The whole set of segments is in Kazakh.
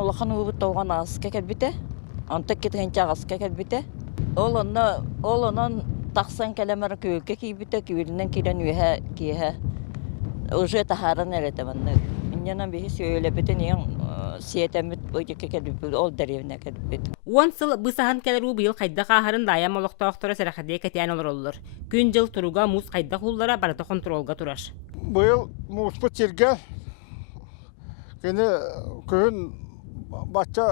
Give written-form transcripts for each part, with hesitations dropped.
Улахан убут тоған аска кәлбите, антак кеткен чағаска кәлбите. Ол онан тақсан кәлемер көйке кейбите, күйілінен келен үйе кейе. Уже тахаран әрәті манны. Инненан бейі сөйлепетін ең сиетемет өйдеке кәлбит, ол дәревіне кәлбит. Он сыл бысахан кәлер убыл қайда қағарын дая молоқтауқтары сәрәқадей кәтиян олар олар. Күн жыл тұруға мұз қайда құллара барата контролға тұраш. Бұл мұспы тергел, кені көйін бача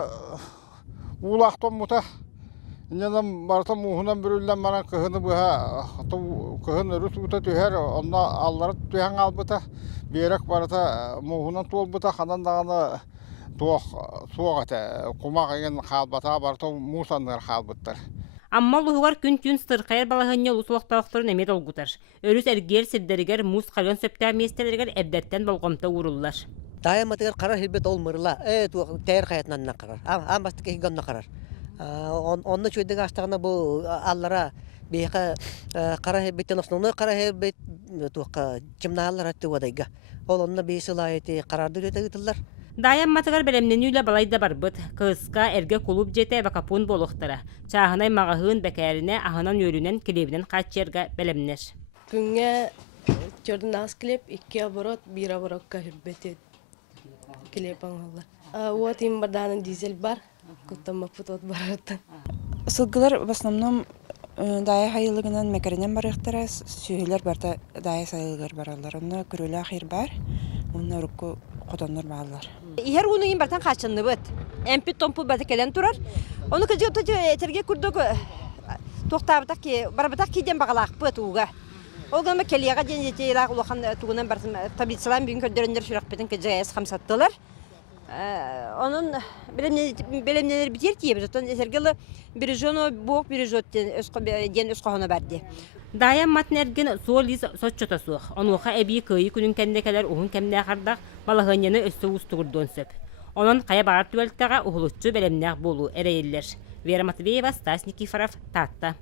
улақтан мұта. Инненан барта мұхынан бүрілден маран көхіні бұға, көхін үріс бұта түйер, онна аллары түйен албыта. Берек барата мұхынан туол бұта, қанан дағаны суақ әті, құмақ еген қалбата барта мұсандар қалбыттар. Амма луғар күн-түн стырқайыр балағынне ұлысылықтауқтарын әмет олғытар. Өріс әргер сірдерігер мұз қалyon сөптә местелерігер әбдәттен болғымта уруллар. Дайаматыгар карар хилбет ол мырла. Тәйір қаятынан қарар. Амбасты кегенна қарар. Онны чөйдегі аштағына бұл аллара бейқа қарар хилбеттен основной қарар хилбет чымналар атты одайга. Ол онны бейсі лайеті қарарды өтегітілдер. Дайамматыгар бәлемнен үйлі балайда барбыт, кыска әрге кулуп жете бакапун болуқтара. Чағынай мағahын бәкәріне ағынан өрінен келебінен қатчерға бәлемнер. Күнге көрдің ағыз келеп, 2 оборот, 1 оборотқа хилбет келеп аңғалар. Вот им барданы дизель бар, күттама путот барады. Сылгылар в основном дая хайылығынан мәкәрінен барықтара, сүйелер барда дая сайылығар баралар. Онна көрілі ақир бар, онна ұрыққы қоданлар бағалар. Ихер уну им бартан қачынны бұд. Әмпі томпу бәді кәлен тұрар. Оны күзі өтөжі әтерге күрдік тоқтабытақ ке, барабытақ кейден бағалақ бұд уға. Ол ғанма кәлияға ден жете елақ ұлақан туғынан барсын таблицалан бүгін көрдеріндер шырақ бетін көзі қамсаттылар. Onun belemneler biter diye zaten esergeli bir jono boğuk bir jotten den öskahına verdi. Dayam matnergen soliz soçota suq. Onuqa ebi köyü günün kendekeler ohun kemne qardak balahanyаны östü ustugurdon söp. Onun qaya bağır tüveltağa uhulutçu belemner bolu ereyiller. Vera Matveyeva, Stas Nikiforov, Tatta.